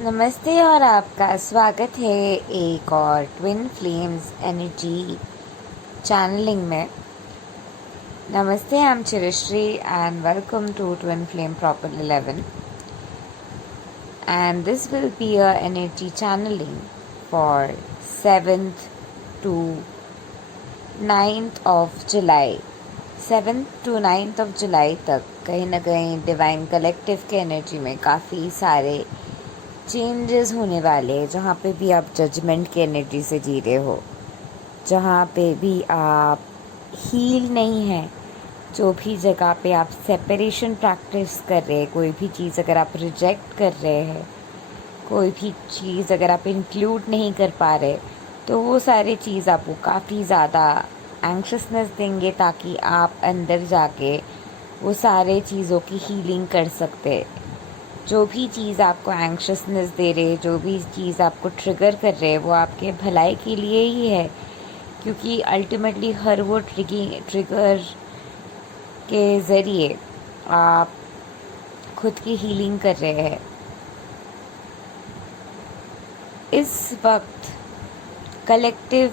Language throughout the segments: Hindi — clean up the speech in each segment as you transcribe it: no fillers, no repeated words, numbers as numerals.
नमस्ते और आपका स्वागत है एक और ट्विन फ्लेम्स एनर्जी चैनलिंग में। नमस्ते, I am Chirashree and welcome to twin flame proper 11 and this will be a energy channeling for 7th to 9th of July। 7th to 9th of July तक कहीं ना कहीं डिवाइन कलेक्टिव के एनर्जी में काफ़ी सारे चेंजेस होने वाले हैं। जहाँ पे भी आप जजमेंट की एनर्जी से जी रहे हो, जहाँ पे भी आप हील नहीं हैं, जो भी जगह पे आप सेपरेशन प्रैक्टिस कर रहे हैं, कोई भी चीज़ अगर आप रिजेक्ट कर रहे हैं, कोई भी चीज़ अगर आप इंक्लूड नहीं कर पा रहे, तो वो सारी चीज़ आपको काफ़ी ज़्यादा एंक्शसनेस देंगे, ताकि आप अंदर जाके वो सारे चीज़ों की हीलिंग कर सकते। जो भी चीज़ आपको एंक्शसनेस दे रहे, जो भी चीज़ आपको ट्रिगर कर रहे, वो आपके भलाई के लिए ही है, क्योंकि अल्टीमेटली हर वो ट्रिगर के ज़रिए आप खुद की हीलिंग कर रहे हैं। इस वक्त कलेक्टिव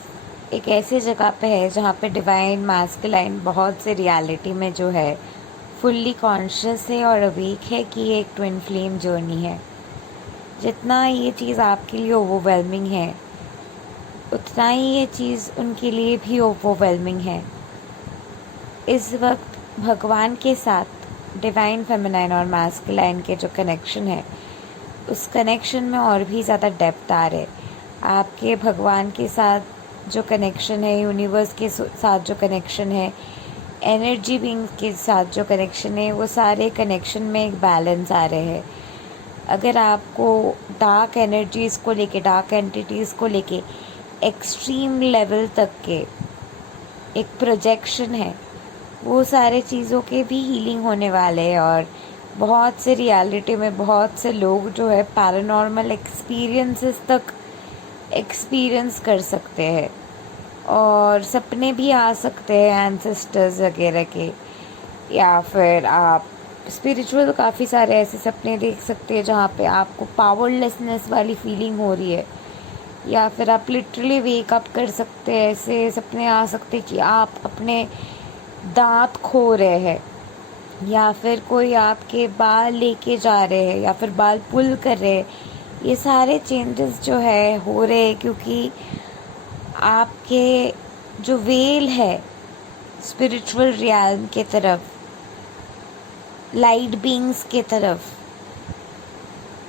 एक ऐसे जगह पे है जहाँ पे डिवाइन मैस्कुलाइन बहुत से रियलिटी में जो है फुल्ली कॉन्शियस है और अवेक है कि ये एक ट्विन फ्लेम जर्नी है। जितना ये चीज़ आपके लिए ओवरवेलमिंग है, उतना ही ये चीज़ उनके लिए भी ओवरवेलमिंग है। इस वक्त भगवान के साथ डिवाइन फेमिनाइन और मैस्कुलाइन के जो कनेक्शन है, उस कनेक्शन में और भी ज़्यादा डेप्थ आ रहे। आपके भगवान के साथ जो कनेक्शन है, यूनिवर्स के साथ जो कनेक्शन है, एनर्जी बीइंग के साथ जो कनेक्शन है, वो सारे कनेक्शन में एक बैलेंस आ रहे हैं। अगर आपको डार्क एनर्जीज़ को लेके, डार्क एंटिटीज़ को लेके एक्सट्रीम लेवल तक के एक प्रोजेक्शन है, वो सारे चीज़ों के भी हीलिंग होने वाले हैं। और बहुत से रियलिटी में बहुत से लोग जो है पैरानॉर्मल एक्सपीरियंसेस तक एक्सपीरियंस कर सकते हैं, और सपने भी आ सकते हैं एंसेस्टर्स वगैरह के, या फिर आप स्पिरिचुअल काफ़ी सारे ऐसे सपने देख सकते हैं जहाँ पे आपको पावरलेसनेस वाली फीलिंग हो रही है, या फिर आप लिटरली वेकअप कर सकते हैं। ऐसे सपने आ सकते कि आप अपने दांत खो रहे हैं, या फिर कोई आपके बाल लेके जा रहे हैं, या फिर बाल पुल कर रहे हैं। ये सारे चेंजेस जो है हो रहे हैं क्योंकि आपके जो वेल है स्पिरिचुअल रियल्म के तरफ, लाइट बीइंग्स के तरफ,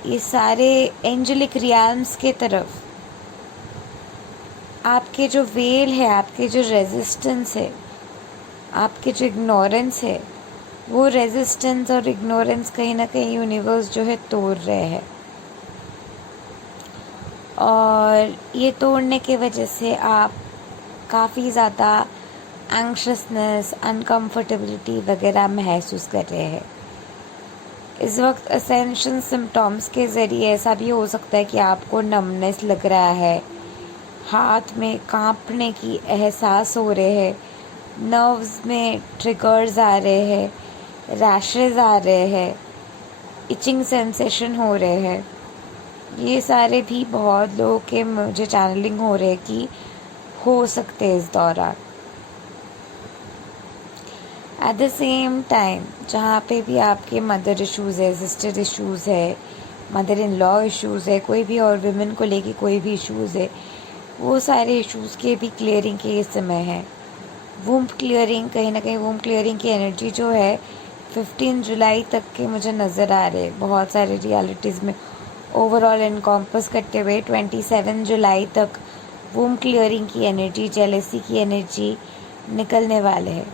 ये सारे एंजेलिक रियल्म्स के तरफ, आपके जो वेल है, आपके जो रेजिस्टेंस है, आपके जो इग्नोरेंस है, वो रेजिस्टेंस और इग्नोरेंस कहीं ना कहीं यूनिवर्स जो है तोड़ रहे हैं। और ये तोड़ने की वजह से आप काफ़ी ज़्यादा एंक्शसनेस, अनकम्फर्टेबिलिटी वगैरह महसूस कर रहे हैं। इस वक्त असेंशन सिम्टम्स के ज़रिए ऐसा भी हो सकता है कि आपको नमनेस लग रहा है, हाथ में कांपने की एहसास हो रहे हैं, नर्व्स में ट्रिगर्स आ रहे हैं, रैशेस आ रहे हैं, इचिंग सेंसेशन हो रहे हैं। ये सारे भी बहुत लोगों के मुझे चैनलिंग हो रहे हैं कि हो सकते हैं इस दौरान। एट द सेम टाइम जहाँ पे भी आपके मदर इश्यूज़ है, सिस्टर इश्यूज़ है, मदर इन लॉ इश्यूज़ है, कोई भी और विमेन को लेके कोई भी इश्यूज़ है, वो सारे इश्यूज़ के भी क्लियरिंग के ये समय है। वूम्ब क्लियरिंग, कहीं ना कहीं वूम्ब क्लियरिंग की एनर्जी जो है 15 जुलाई तक के मुझे नज़र आ रहे बहुत सारे रियलिटीज़ में। ओवरऑल इनकॉम्पस करते हुए 27 जुलाई तक वूम्ब क्लियरिंग की एनर्जी, जेलेसी की एनर्जी निकलने वाले हैं।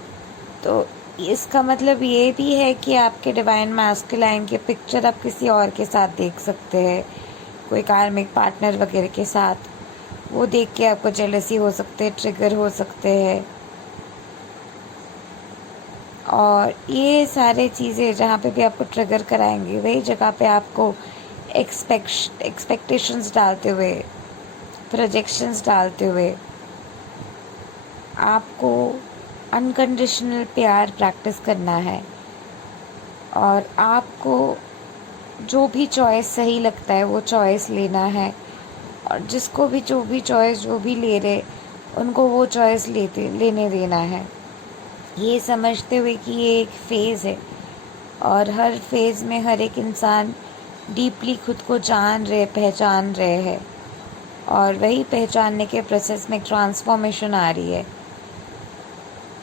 तो इसका मतलब ये भी है कि आपके डिवाइन मैस्कुलाइन के पिक्चर आप किसी और के साथ देख सकते हैं, कोई कार्मिक पार्टनर वगैरह के साथ। वो देख के आपको जेलसी हो सकते हैं, ट्रिगर हो सकते हैं। और ये सारे चीज़ें जहाँ पे भी आपको ट्रिगर कराएंगे, वही जगह पे आपको एक्सपेक्टेशंस डालते हुए, प्रोजेक्शंस डालते हुए आपको अनकंडीशनल प्यार प्रैक्टिस करना है। और आपको जो भी चॉइस सही लगता है वो चॉइस लेना है, और जिसको भी जो भी चॉइस जो भी ले रहे उनको वो चॉइस लेने देना है, ये समझते हुए कि ये एक फ़ेज़ है और हर फेज़ में हर एक इंसान डीपली खुद को जान रहे पहचान रहे हैं, और वही पहचानने के प्रोसेस में ट्रांसफॉर्मेशन आ रही है,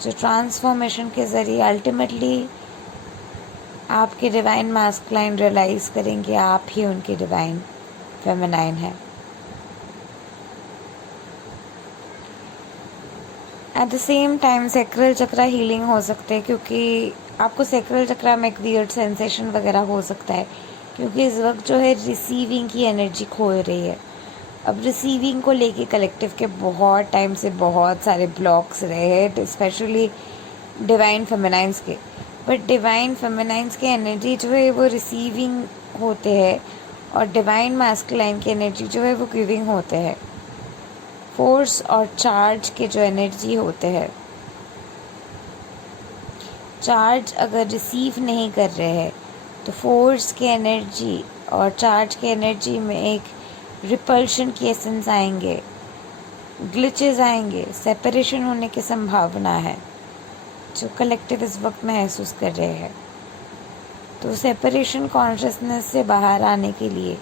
जो ट्रांसफॉर्मेशन के ज़रिए अल्टीमेटली आपके डिवाइन मास्कुलाइन रियलाइज़ करेंगे आप ही उनके डिवाइन फेमिनाइन है। Eight the same time sacral chakra healing हो सकते हैं, क्योंकि आपको सैक्रल चक्रा में एक वियर्ड सेंसेशन वगैरह हो सकता है, क्योंकि इस वक्त जो है रिसीविंग की एनर्जी खो रही है। अब रिसीविंग को लेके कलेक्टिव के बहुत टाइम से बहुत सारे ब्लॉक्स रहे हैं, स्पेशली डिवाइन फेमिनाइंस के। बट डिवाइन फेमिनाइंस की एनर्जी जो है वो रिसीविंग होते हैं, और डिवाइन मास्कुलाइन की एनर्जी जो है वो गिविंग होते हैं। फोर्स और चार्ज के जो एनर्जी होते हैं, चार्ज अगर रिसीव नहीं कर रहे हैं तो फोर्स की एनर्जी और चार्ज की एनर्जी में एक रिपल्शन की एसेंस आएंगे, ग्लिचेस आएंगे, सेपरेशन होने की संभावना है जो कलेक्टिव इस वक्त महसूस कर रहे हैं। तो सेपरेशन कॉन्शियसनेस से बाहर आने के लिए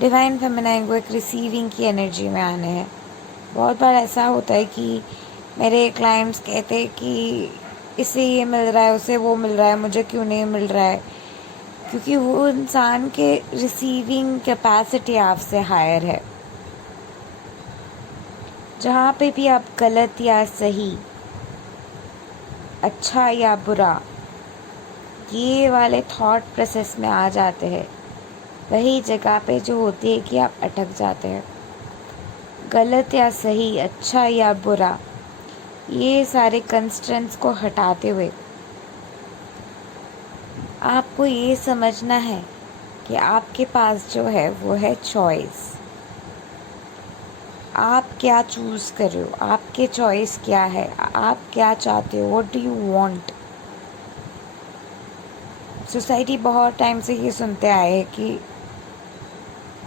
डिवाइन फेमिनाइन को एक रिसीविंग की एनर्जी में आने हैं। बहुत बार ऐसा होता है कि मेरे क्लाइंट्स कहते हैं कि इसे ये मिल रहा है, उसे वो मिल रहा है, मुझे क्यों नहीं मिल रहा है, क्योंकि वो इंसान के रिसीविंग कैपेसिटी आपसे हायर है। जहाँ पे भी आप गलत या सही, अच्छा या बुरा, ये वाले थॉट प्रोसेस में आ जाते हैं, वही जगह पे जो होती है कि आप अटक जाते हैं। गलत या सही, अच्छा या बुरा, ये सारे कंस्ट्रेंट्स को हटाते हुए आपको ये समझना है कि आपके पास जो है वो है चॉइस। आप क्या चूज़ कर रहे हो, आपके चॉइस क्या है, आप क्या चाहते हो, what do you want. Society बहुत टाइम से ये सुनते आए हैं कि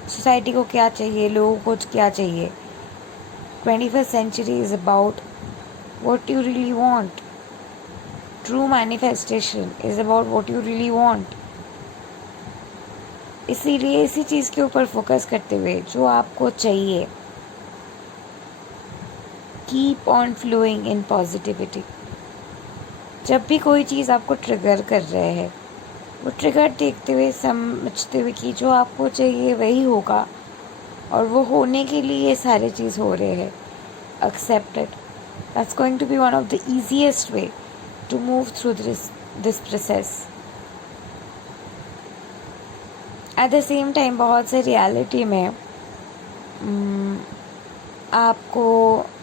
सोसाइटी को क्या चाहिए, लोगों को क्या चाहिए। 21st century is about what you really want. True manifestation is about what you really want. इसीलिए इसी चीज़ के ऊपर फोकस करते हुए जो आपको चाहिए, keep on flowing in positivity. जब भी कोई चीज़ आपको ट्रिगर कर रहे है, वो ट्रिगर देखते हुए समझते हुए कि जो आपको चाहिए वही होगा, और वो होने के लिए ये सारे चीज़ हो रहे हैं। Accept it. That's going to be one of the easiest way to move through this process. At the same time बहुत से रियलिटी में आपको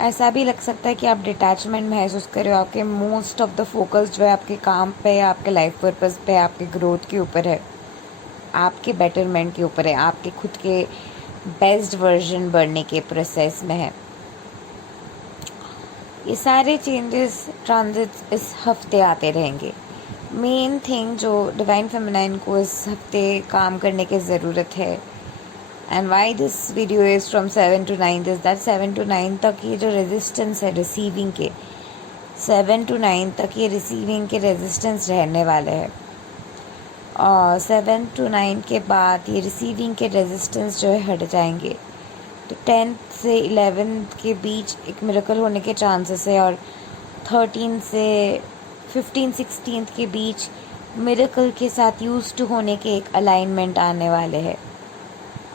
ऐसा भी लग सकता है कि आप डिटैचमेंट महसूस कर रहे हो। आपके मोस्ट ऑफ द फोकस जो है आपके काम पे, आपके लाइफ पर्पस पे, आपके ग्रोथ के ऊपर है, आपके बेटरमेंट के ऊपर है, आपके खुद के बेस्ट वर्जन बनने के प्रोसेस में है। ये सारे चेंजेस ट्रांजिट्स इस हफ्ते आते रहेंगे। मेन थिंग जो डिवाइन फेमिनाइन को इस हफ्ते काम करने की ज़रूरत है, and why this video is from 7 to 9 is that 7 to 9 तक ये जो रेजिस्टेंस है रिसीविंग के, 7 to 9 तक ये रिसीविंग के रेजिस्टेंस रहने वाले हैं, और 7 to 9 के बाद ये रिसीविंग के रेजिस्टेंस जो है हट जाएंगे। तो 10th से 11th के बीच एक मिरेकल होने के चांसेस है, और 13 से 15 16th के बीच मिरेकल के साथ यूज्ड टू होने के एक अलाइनमेंट आने वाले हैं,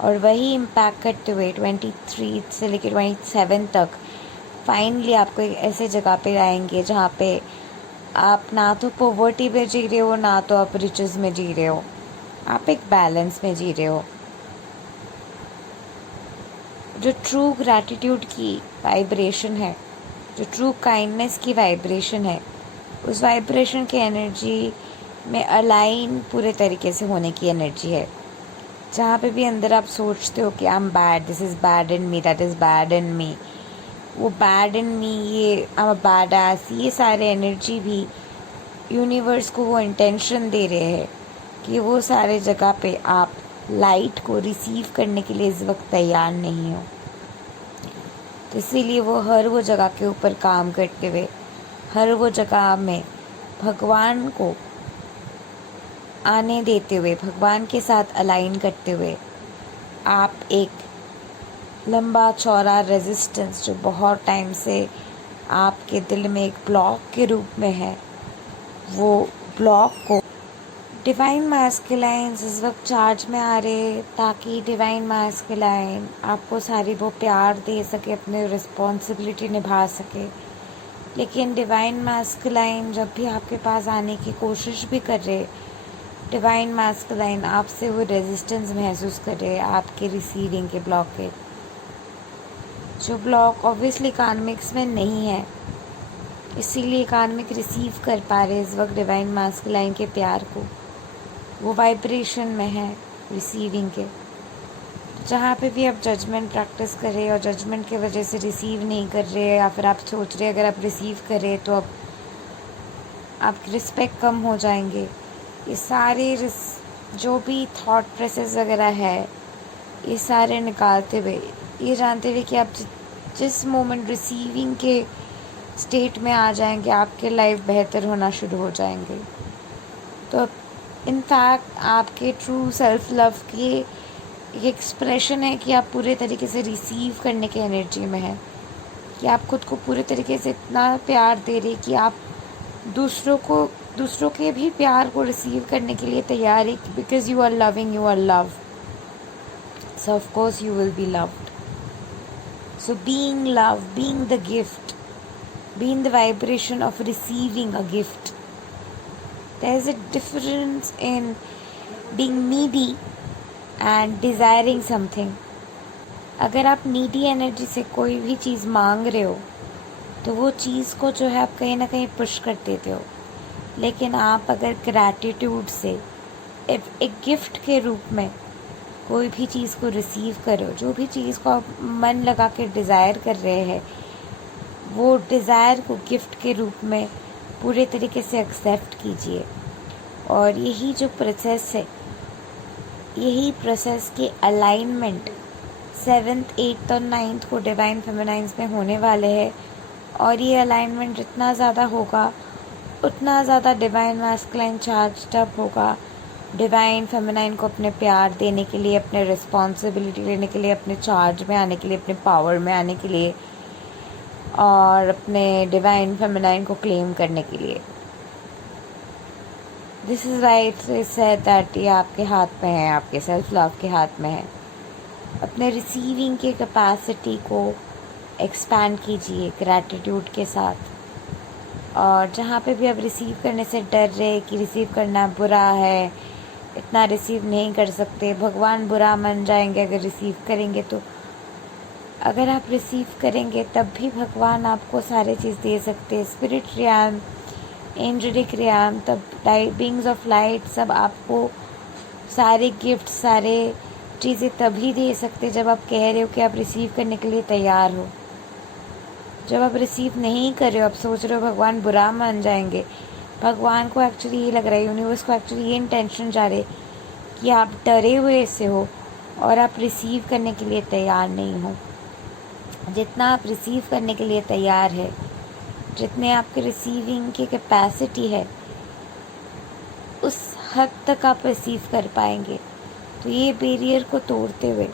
और वही इम्पैक्ट करते हुए 23 से लेकर 27 तक फाइनली आपको एक ऐसे जगह पे आएंगे जहाँ पे आप ना तो पॉवर्टी में जी रहे हो, ना तो आप रिचेस में जी रहे हो, आप एक बैलेंस में जी रहे हो। जो ट्रू ग्रैटिट्यूड की वाइब्रेशन है, जो ट्रू काइंडनेस की वाइब्रेशन है, उस वाइब्रेशन की एनर्जी में अलाइन पूरे तरीके से होने की एनर्जी है। जहाँ पे भी अंदर आप सोचते हो कि I am bad, this is bad in me, that is bad in me, वो बैड इन मी, ये I am a bad ass, ये सारे एनर्जी भी यूनिवर्स को वो इंटेंशन दे रहे हैं कि वो सारे जगह पे आप लाइट को रिसीव करने के लिए इस वक्त तैयार नहीं हो। तो इसीलिए वो हर वो जगह के ऊपर काम करते हुए, हर वो जगह में भगवान को आने देते हुए, भगवान के साथ अलाइन करते हुए, आप एक लंबा चौड़ा रेजिस्टेंस जो बहुत टाइम से आपके दिल में एक ब्लॉक के रूप में है, वो ब्लॉक को डिवाइन मैस्कुलाइन्स इस वक्त चार्ज में आ रहे, ताकि डिवाइन मैस्कुलाइन आपको सारी वो प्यार दे सके, अपनी रिस्पॉन्सिबिलिटी निभा सके। लेकिन डिवाइन मैस्कुलाइन जब भी आपके पास आने की कोशिश भी कर रहे, डिवाइन मैस्कुलाइन आपसे वो रेजिस्टेंस महसूस कर रहे आपके रिसीविंग के ब्लॉक के, जो ब्लॉक ऑब्वियसली कार्मिक्स में नहीं है, इसीलिए कार्मिक रिसीव कर पा रहे इस वक्त डिवाइन मैस्कुलाइन के प्यार को। वो वाइब्रेशन में है रिसीविंग के। जहाँ पे भी आप जजमेंट प्रैक्टिस कर रहे और जजमेंट की वजह से रिसीव नहीं कर रहे, या फिर आप सोच रहे अगर आप रिसीव करें तो अब आपकी रिस्पेक्ट कम हो जाएंगे, ये सारे जो भी थॉट प्रोसेस वगैरह है, ये सारे निकालते हुए, ये जानते हुए कि आप जिस मोमेंट रिसीविंग के स्टेट में आ जाएंगे, आपके लाइफ बेहतर होना शुरू हो जाएंगे। तो इनफैक्ट आपके ट्रू सेल्फ लव की एक एक्सप्रेशन है कि आप पूरे तरीके से रिसीव करने के एनर्जी में हैं, कि आप खुद को पूरे तरीके से इतना प्यार दे रहे कि आप दूसरों के भी प्यार को रिसीव करने के लिए तैयार है, because you are loving, you are love, so of course you will be loved. So being love, being the gift, being the vibration of receiving a gift, there is a difference in being needy and desiring something. अगर आप नीडी एनर्जी से कोई भी चीज़ मांग रहे हो तो वो चीज़ को जो है आप कहीं ना कहीं पुश कर देते हो। लेकिन आप अगर ग्रैटिट्यूड से एक गिफ्ट के रूप में कोई भी चीज़ को रिसीव करो, जो भी चीज़ को आप मन लगा के डिज़ायर कर रहे हैं, वो डिज़ायर को गिफ्ट के रूप में पूरे तरीके से एक्सेप्ट कीजिए। और यही जो प्रोसेस है, यही प्रोसेस के अलाइनमेंट 7th, 8th और 9th को डिवाइन फेमिनाइन्स में होने वाले हैं। और ये अलाइनमेंट जितना ज़्यादा होगा उतना ज़्यादा डिवाइन मैस्कुलाइन चार्ज्ड अप होगा, डिवाइन फेमिनाइन को अपने प्यार देने के लिए, अपने रिस्पॉन्सिबिलिटी लेने के लिए, अपने चार्ज में आने के लिए, अपने पावर में आने के लिए, और अपने डिवाइन फेमिनाइन को क्लेम करने के लिए। This is why it's said that ये आपके हाथ में है, आपके सेल्फ लव के हाथ में है। अपने रिसीविंग की कैपेसिटी को एक्सपैंड कीजिए ग्रैटिट्यूड के साथ। और जहाँ पे भी आप रिसीव करने से डर रहे कि रिसीव करना बुरा है, इतना रिसीव नहीं कर सकते, भगवान बुरा मान जाएंगे अगर रिसीव करेंगे, तो अगर आप रिसीव करेंगे तब भी भगवान आपको सारे चीज़ दे सकते हैं। स्पिरिट रियाम, एंजेलिक रियाम, तब बीइंग्स ऑफ लाइट सब आपको सारे गिफ्ट, सारे चीज़ें तभी दे सकते जब आप कह रहे हो कि आप रिसीव करने के लिए तैयार हो। जब आप रिसीव नहीं कर रहे हो, आप सोच रहे हो भगवान बुरा मान जाएंगे, भगवान को एक्चुअली ये लग रहा है, यूनिवर्स को एक्चुअली ये इंटेंशन जा रहे कि आप डरे हुए से हो और आप रिसीव करने के लिए तैयार नहीं हो। जितना आप रिसीव करने के लिए तैयार है, जितने आपके रिसीविंग की कैपेसिटी है, उस हद तक आप रिसीव कर पाएंगे। तो ये बैरियर को तोड़ते हुए,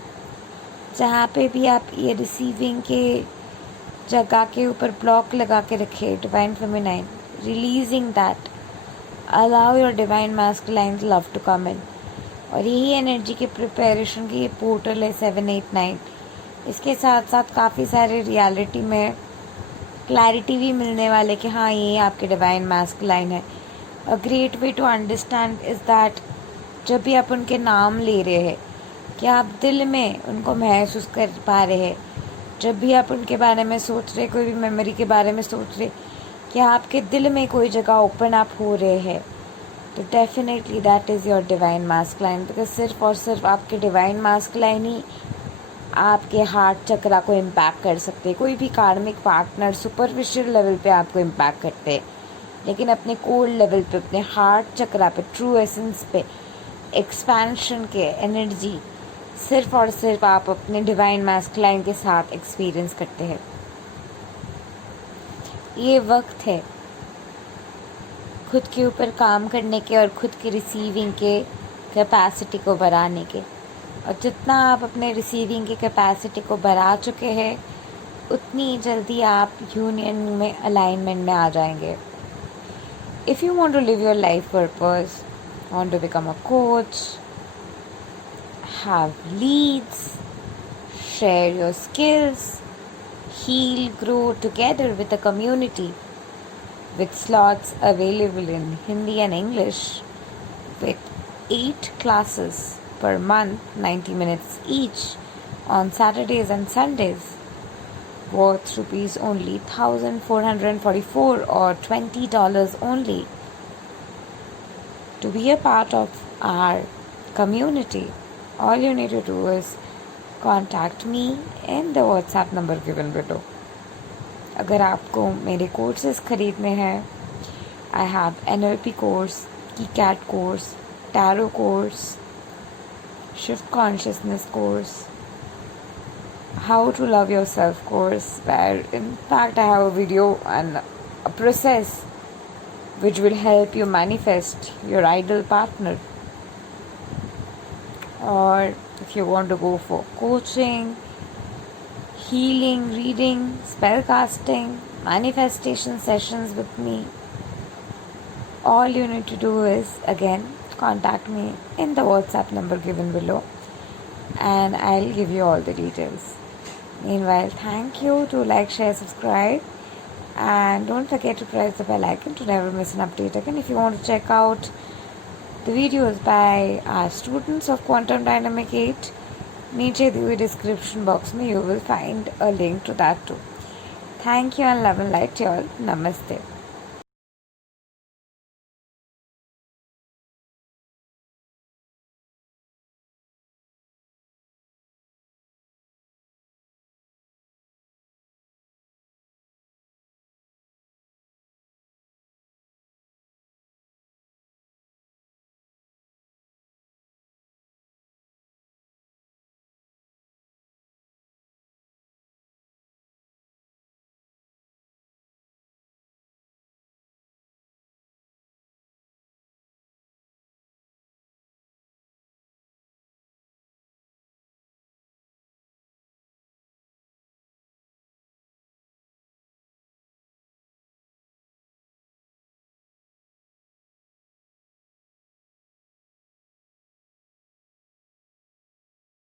जहाँ पे भी आप ये रिसीविंग के जगह के ऊपर ब्लॉक लगा के रखे, divine feminine, releasing that, allow your divine masculine love to come in. और यही एनर्जी के प्रिपरेशन की ये पोर्टल है 7, 8, 9। इसके साथ साथ काफ़ी सारे रियलिटी में क्लैरिटी भी मिलने वाले कि हाँ, ये आपके डिवाइन मैस्कुलाइन है। A great way to understand is that जब भी आप उनके नाम ले रहे हैं, कि आप दिल में उनको महसूस कर पा रहे हैं। जब भी आप उनके बारे में सोच रहे, कोई भी मेमोरी के बारे में सोच रहे, कि आपके दिल में कोई जगह ओपन अप हो रहे हैं, तो definitely that is your divine masculine. Because सिर्फ और सिर्फ आपके डिवाइन मैस्कुलाइन ही आपके हार्ट चक्रा को इम्पैक्ट कर सकते हैं। कोई भी कार्मिक पार्टनर सुपरफिशियल लेवल पे आपको इम्पैक्ट करते हैं, लेकिन अपने कोर लेवल पे, अपने हार्ट चक्रा पे, ट्रू एसेंस पे एक्सपेंशन के एनर्जी सिर्फ और सिर्फ आप अपने डिवाइन मैस्कुलाइन के साथ एक्सपीरियंस करते हैं। ये वक्त है खुद के ऊपर काम करने के और खुद की रिसीविंग के कैपेसिटी को बढ़ाने के। और जितना आप अपने रिसीविंग की कैपेसिटी को बढ़ा चुके हैं, उतनी जल्दी आप यूनियन में अलाइनमेंट में आ जाएंगे। If you want to live your life purpose, want to become a coach, have leads, share your skills, heal, grow together with a community, with slots available in Hindi and English, with 8 classes per month, 90 minutes each, on Saturdays and Sundays, worth rupees only 1,444 or $20 only. To be a part of our community, all you need to do is contact me in the WhatsApp number given below. अगर आपको मेरे कोर्सेज खरीदने हैं, I have NLP course, KeyCat course, Tarot course, Shift Consciousness course, How to Love Yourself course, where in fact I have a video and a process which will help you manifest your ideal partner. Or if you want to go for coaching, healing, reading, spell casting, manifestation sessions with me, all you need to do is again contact me in the WhatsApp number given below and I'll give you all the details. Meanwhile, thank you. To like, share, subscribe, and don't forget to press the bell icon to never miss an update again. If you want to check out the videos by our students of Quantum Dynamic 8, नीचे दी हुई डिस्क्रिप्शन बॉक्स में you will find a link to that too. Thank you and love and light to all. Namaste.